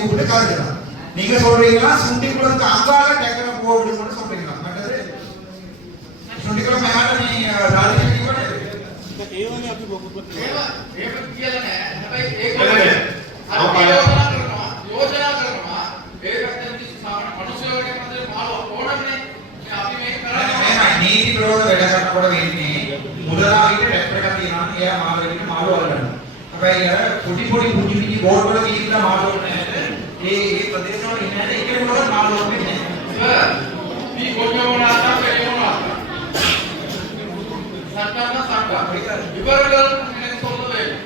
கூப்பிட்டு கலக்குறான் நீங்க சொல்றீங்களா? சுண்டிக்குளத்துக்கு அங்காக டெக்கனம் போடுங்கன்னு சொல்றீங்களா? நல்லது சுண்டிக்குளம் மேல நீ ராஜ்யத்துக்கு கூட నీతి విరోధ వెళ్ళగొట్టడం ఏంటి ముదలాగి ఈ ఈ ప్రదేశంలో ఏంటంటే ఇక్కడ కూడా నాలుగు వరకు మీకు ಸರ್ಕಾರನ ಸರ್ಕಾರ ಇಬ್ಬರಲ್ಲೂ ನೆನೆಸ್ಕೊಳ್ಳುತ್ತೇವೆ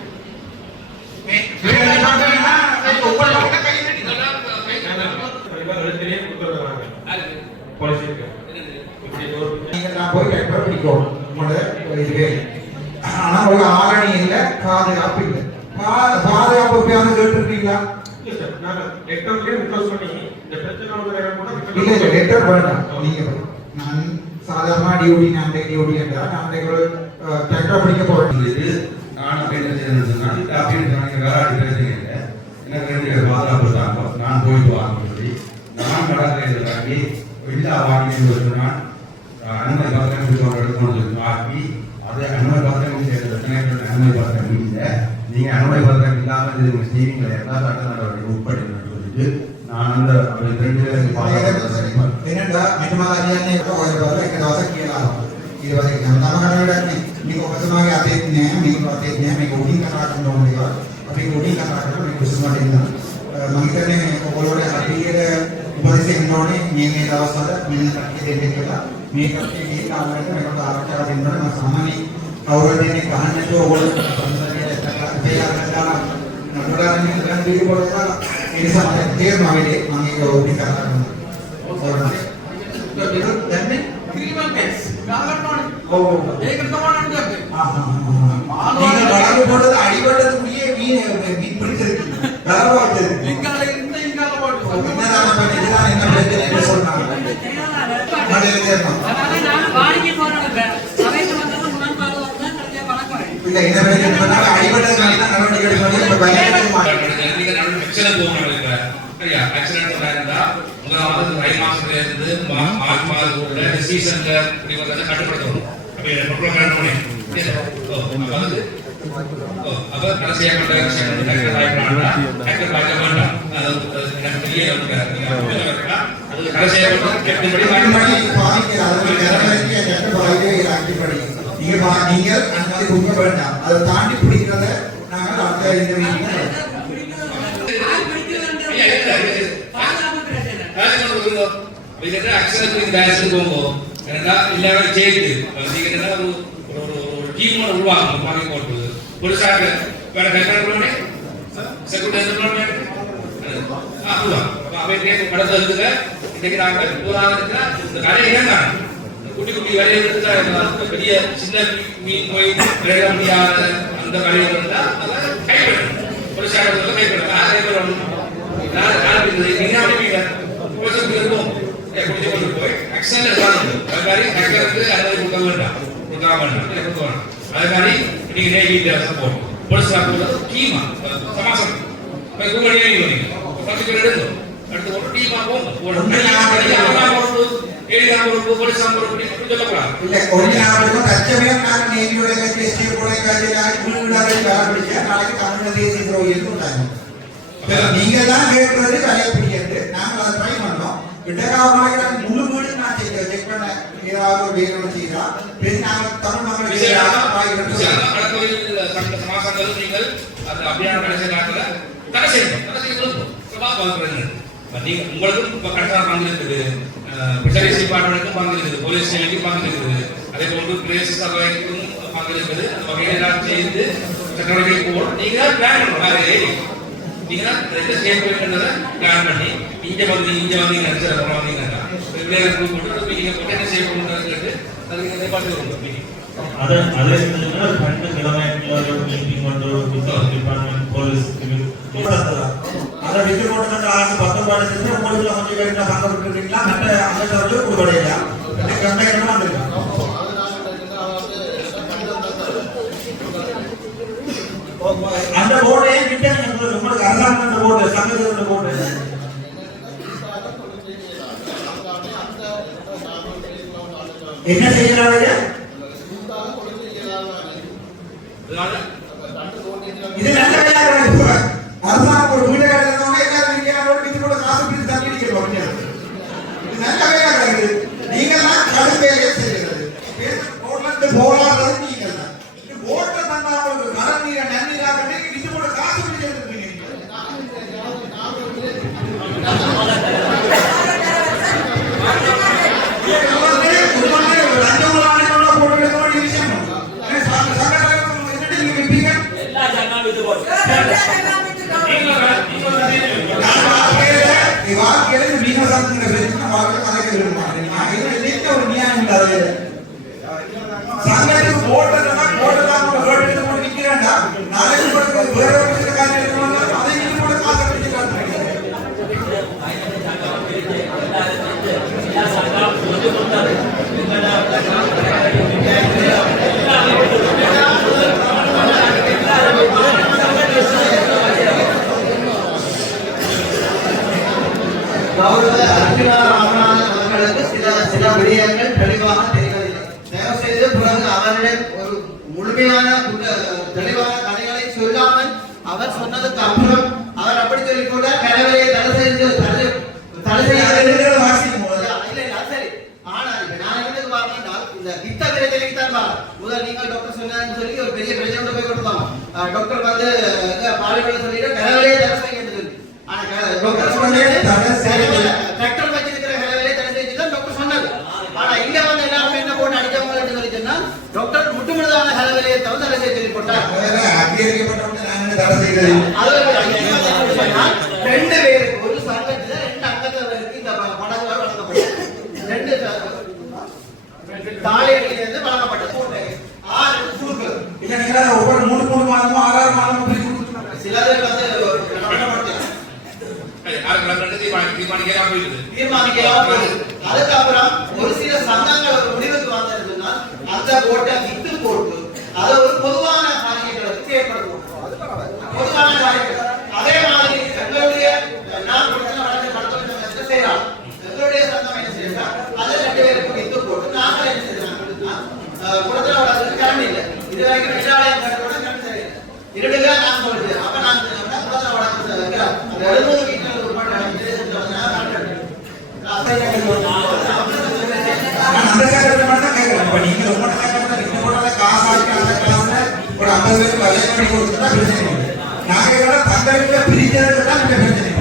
ஆனா ஒரு ஆரணி இல்ல பாதுகாப்பு இல்ல பாதுகாப்பு கேட்டிருக்கீங்களா இல்ல இல்ல லெட்டர் வேண்டாம் நீங்க. நான் சாதாரண டியூட்டி நான் டியூட்டி என்றா நான் ட்ராக்டர் பிடிக்க போறேன். நான் அப்படி என்ன செய்யணும்னு சொன்னால் அப்படின்னு வேற பிரச்சனை இல்லை எனக்கு ரெண்டு பாதுகாப்பு தாங்க நான் போயிட்டு வாங்க சொல்லி நான் கடற்கரையில் வாங்கினு அனுமதி பத்திரம் ஆக்கி அது அனுமதி பத்திரம் அனுமதி பத்திரம் இல்லை. நீங்கள் அனுமதி பத்திரம் இல்லாமல் இது உங்கள் ஸ்டீரிங்கில் இருந்தால் சட்ட நடவடிக்கை உட்படுன்னு சொல்லிட்டு நான் அந்த அவர் ரெண்டு என்னண்டா மினிமா அறியாதே ఇక్కడ వసతి ఇరవై నమ్మకడానికి మీకు ఒకసారి అతేజ్ఞ మీకు అతేజ్ఞ మీకు ఉడి కర్ణాటకంలో ఉండేవా మీకు ఉడి కర్ణాటకంలో మీకు ఇష్టమైన మనకనే ఒకరోజు అడిగే ಉಪದೇಶದಿಂದೋಡಿ ನಿಮಗೆ ದವಸದ ನಿನ್ನ ಕಟ್ಟಿಗೆ ಇರಲಿಕ್ಕಿಲ್ಲ ನೀ ಕಟ್ಟಿಗೆ ಆಮೇಲೆ ಆರೋಗ್ಯ ಸಾಮಾನ್ಯ ಅವರನ್ನೇ ಕಹಣ್ಣಕ್ಕೆ ಹೋಗೋದು ඔයගොල්ලෝට හරියට උපදෙස් දෙන්න ඕනේ මේ මේ දවස්වල මෙන්න කට්ටිය දෙන්න කියලා. මේ කට්ටිය මේ කාලවලට මේකට ආරක්ෂා දෙන්න ඕනේ. මම සාමාන්‍ය කවුරු දෙන්නේ කහන්න නැතුව ඔයගොල්ලෝ පන්සලේ දෙයක් නඩුලාරන්නේ ගන්න දීපු පොරසාර ඒ නිසා මට තේරෙනවා වෙලේ මම ඒක උඩින් කතා කරනවා. දැන්නේ ක්‍රීමන්ටස් ගාගන්නෝනේ. ඔව් ඒකට තමයි නේද? நீங்க இல்ல என்ன பிரச்சனை பண்ணாலும் அடிபட்டதுக்காக தான் நடவடிக்கை எடுக்கணும். இப்ப நடுவில் ஆக்சிடென்ட் போகணும் சரியா? ஆக்சிடென்ட் இருந்தா முதலாவது மை மாசத்துல இருந்து மா- மார்ச் மாதத்துக்குள்ள இந்த சீசன்ல இப்படி வந்து கட்டுப்படுத்தணும் அப்படி அப்ப கடைசியா கொண்ட விஷயம் டாக்டர் பார்க்க வேண்டாம் எனக்கு அது கடைசியா கொண்டு நீங்க நீங்கள் அனுமதி கொடுக்க வேண்டாம். அதை தாண்டி பிடிக்கிறத நாங்கள் அடுத்த இந்த உருவாக்கணும் குட்டி குட்டி வரையை இருந்தாலும் பெரிய சின்ன மீன் போய் விளையாட முடியாத அந்த வரையை இருந்தால் அதை கைவிடணும் ஒரு சாகத்தில் கைவிடணும் யார் கைவிடணும் யார் யார் நீங்க அப்படிங்க இருக்கும் குடிச்சு கொண்டு போய் ஆக்ஷன் அது மாதிரி ஹேக்கருக்கு அனுமதி கொடுக்க வேண்டாம் கொடுக்க வேண்டாம் கொடுக்க வேண்டாம் அது மாதிரி நீங்க நேவிட்டு போகணும் போலீஸ் கொடுத்தது கீமா சமாசம் போய் கூகுள் ஏறி வரீங்க பத்து பேர் எடுங்க அடுத்து ஒரு டீமா போகணும் ஒரு ಹೇಳಿದಾಗಲೂ ಪೊಲೀಸರು ಬಿಡಿಸಿಕೊಳ್ಳಪ್ಪ ಇಲ್ಲ ಕೊರಿಯಾಗಲೂ ತಕ್ಷಣವೇ ನಾನು ನೇಮಿಯೊಳಗೆ ടെസ്റ്റ് பிடிக்கிறது நாங்கள் அதை ட்ரை பண்ணோம் நான் செய்ய செக் பண்ண தமிழ் மக்கள் சமாசாரங்கள் நீங்கள் அந்த அபியானம் கடைசி நாட்டில் தடை செய்யணும் தடை இருக்குது ஃபிஷரிஸ் டிபார்ட்மெண்ட்டுக்கும் பங்கு இருக்குது போலீஸ் ஸ்டேஷனுக்கும் பங்கு இருக்குது அதே போன்று பிரதேச சபைக்கும் பங்கு இருக்குது அந்த வகையில் எல்லாம் சேர்ந்து நடவடிக்கை போகணும் நீங்க தான் பிளான் பண்ணணும் வேற ஏறி நீங்க தான் ரெண்டு ஸ்டேட் போயிட்டு பிளான் பண்ணி இங்க வந்து இங்க வந்து நினைச்ச வந்தீங்கன்னா விளையாட்டு குரூப் போட்டு நீங்க போட்டு என்ன செய்ய போகணுன்றது அதுக்கு இந்த பாட்டு வரும் അത് അതേ സമയത്ത് പണ്ട് നിലവായിട്ടുള്ള മീറ്റിംഗ് കൊണ്ട് വിദ്യാഭ്യാസ ഡിപ്പാർട്ട്മെന്റ് പോലീസ് அதை விட்டு கொடுக்கிற ஆண்டு பத்தொன்பது இருந்து உங்களுக்கு கொஞ்சம் பேருக்கு பங்கு விட்டுருக்கீங்களா அந்த அந்த வந்து உங்களுடைய கண்டம் வந்திருக்கோம் அந்த போர்டே கிட்ட உங்களுக்கு அரசாங்கம் போர்டு சங்கத்தில் போர்டு என்ன செய்யறாங்க ஆசிரியர்களின் அப்படி கொடுத்தா பிரச்சனை நாங்கள் எல்லாம் பங்களிக்க பிரிக்கிறது பிரச்சனை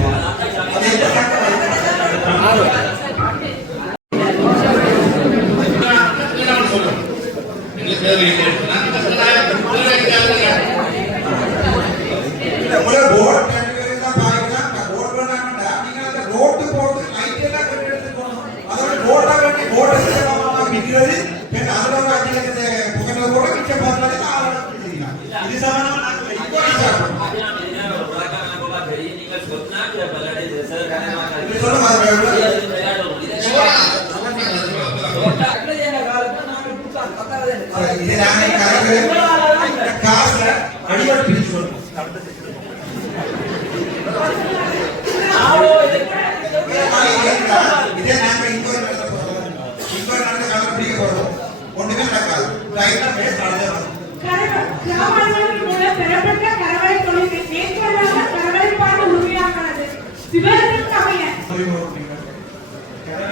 அது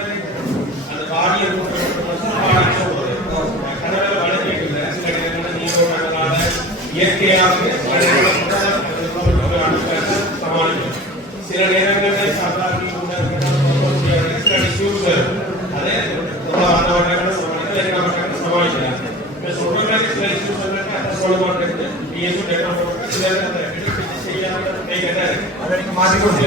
அந்த பாடியை கடலை வளர்க்கல சில நேரங்களில் நீரோட்டங்களால இயற்கையாக சமாளிக்கும் சில நேரங்களில் சாதாரண சில இஷ்யூஸ் அதே சமாளிக்கிறாங்க சமாளிக்கிறாங்க சொல்லுவாங்க நீ எதுவும் டெக்னாலஜி செய்யாத மாற்றிக்கொண்டு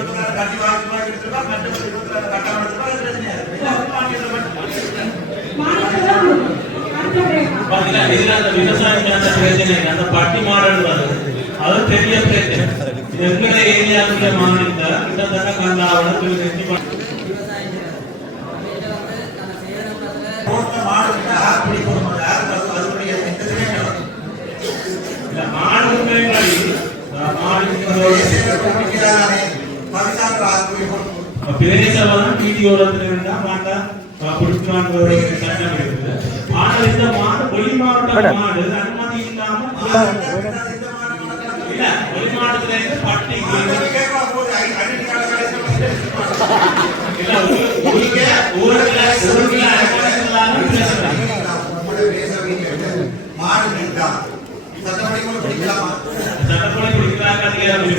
இருபத்தி நாலு கட்டி வாங்கி ரூபாய் எடுத்துருவா மற்ற இருபத்தி நாலு கட்டாம எடுத்துருவா அது பிரச்சனை இல்லை எல்லாருக்கும் மானியத்துல மட்டும் மாநிலத்தில் தான் கொடுக்கணும். அடுத்த விடயமா. பாத்தீங்களா, இதுல அந்த விவசாயிக்கு அந்த பிரச்சனை இல்லை. அந்த பட்டி மாடல் வருது அது பெரிய பிரச்சனை இது எங்களை ஏரியாவுல மாநிலத்தை கிட்டத்தட்ட கண்டாவளம் ரெண்டு போட்ட மாடு கிட்ட ஆறு பிடி போடணும் யாரு அது அதனுடைய எந்த இதுலயும் நடக்கும். இந்த மாடு உண்மைகளை மாடு தேசிய பிடிக்கிறானே மாட்டா சட்டம் இருக்குது ஆனால் இந்த மாடு வெளி மாவட்ட மாடு அனுமதி இல்லாம இல்ல வெளி மாவட்டத்துல இருந்து ஊருக்குள்ள ஊருக்குள்ள அனுமதி இல்லாம பேசுறாங்க சட்டப்படி பிடிக்கிறாங்க அதிகாரம்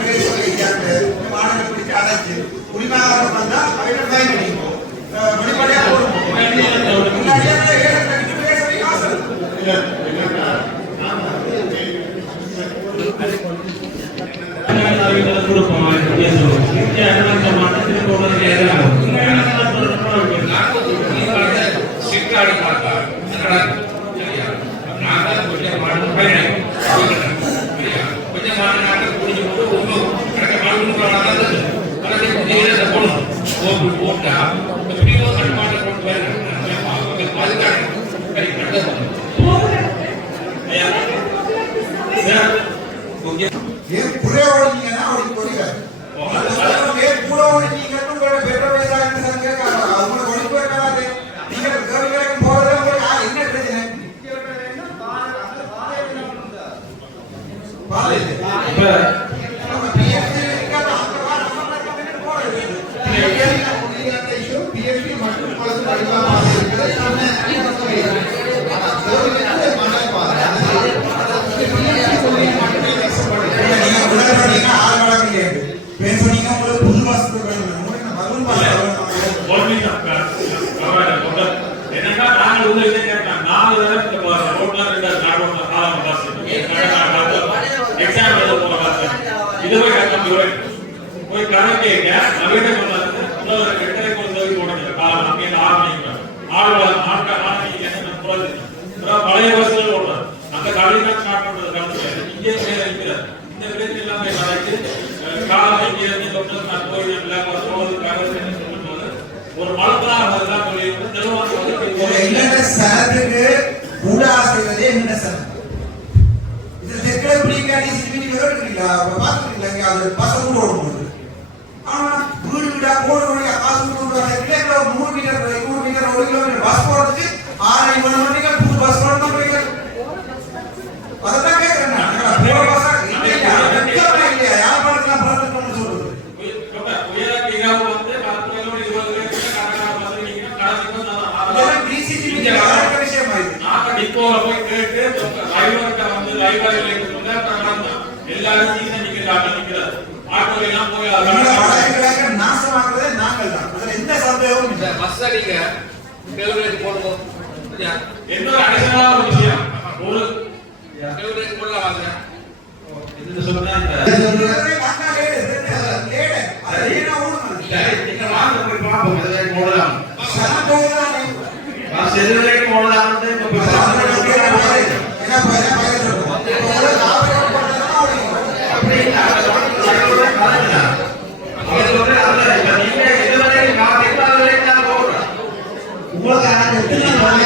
உங்களோட பிரதேச ஏரியாக்கு மாடலை உரிமையாளர் வந்தா அவையில ஃபைன் அடிக்கும் வெளிப்படையா போடுவோம் முன்னாடியே பேசவே காசு பார்த்தா சரியா நாங்க கொஞ்சம் மாடு பயணம் கொஞ்சம் மாடு நாங்க குடிச்சு போட்டு ஒன்றும் கணக்க மாடு கொடுக்கலாம் அதை புதிய போகணும் ஓப்பு போட்டா எப்படியோ அந்த மாட்டை கொண்டு வரணும் பாதுகாப்பு கை கட்டணும் ஏன் குறை ஓடுனீங்கன்னா அவருக்கு புரியாது ஏன் கூட ஓடுனீங்கன்னா உங்களோட பெற்ற விவசாயம் சார் கேட்காது அவங்களை ஒழிப்பு வராது நீங்க கவிகளுக்கு போறது உங்களுக்கு யார் என்ன பிரச்சனை பால் இல்லை நம்ம PFC இருக்காது, அங்க வா, நம்ம மட்டும் போறது. PFC மட்டும் குளத்து படிப்பாக இருக்கிறது. நீங்க உடனடியாக ஆள் வழக்கு பேர் சொன்னீங்க உங்களுக்கு புது வாசத்து வேணும் உங்களுக்கு என்ன மருள் வாசம் என்னன்னா நாங்கள் உங்க இதை கேட்டோம் நாலு தடவை இந்த ரோட்ல ரெண்டு நாடு காலம் பஸ் எக்ஸாம் எழுத போற பஸ் இது போய் கட்டம் போய் போய் கேட்க நவீன சொன்னாங்க இன்னொரு ரெண்டரை கோடி ரூபாய் போடுங்க காலம் ஆறு மணிக்கு ஆறு நாட்கள் பழைய பஸ்கள் அந்த கடையில் தான் ஸ்டார்ட் பண்றது இங்கே இருக்கிறது இந்த பிரச்சனை எல்லாமே நடக்கு காலம் இங்கே இருந்து டாக்டர் நான் போய் சொல்லும்போது ஒரு மலப்பதாக அதெல்லாம் சொல்லி ஒரு தெளிவாக இல்லைன்ற சரத்துக்கு கூட ஆசைவதே என்ன சரம் இது தெற்கில பிடிக்காடி சிறுமி விளையாடுறீங்களா பார்த்துருக்கீங்களா? இங்க அது பச கூட ஓடும்போது. ஆனா வீடு வீடா கோடு வழியா காசு கொடுக்குறாங்க கிலோமீட்டர் ஒரு மீட்டர் நூறு மீட்டர் ஒரு கிலோமீட்டர் பஸ் போறதுக்கு ஆறு மணி மணிக்கு புது பஸ் போறது அதான் போடுவோம் இன்னொரு அடிஷனலான ஒரு விஷயம். ஒரு கேள்வி போடலாம் வாங்க. இது சொன்னா இந்த சொல்றதே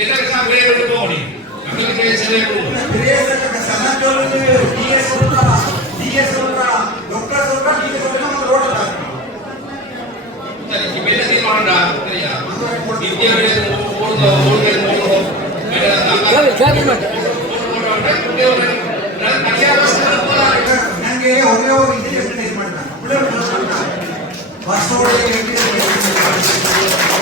ಇದರ ಸಹವೇನು ತೋರಿ ನಮಿಕೆ ಸೇರೆವು ಪ್ರೇರಣದ ಡಾಕ್ಟರ್ ಸರ್ಕಿದ್ನಮ ರೋಡ್ ಕಡೆ ಇದೆ ಬೆಲ್ಲನೇ ಮಾಡ್ رہا ಅದಕ್ಕೆ ಅಂತ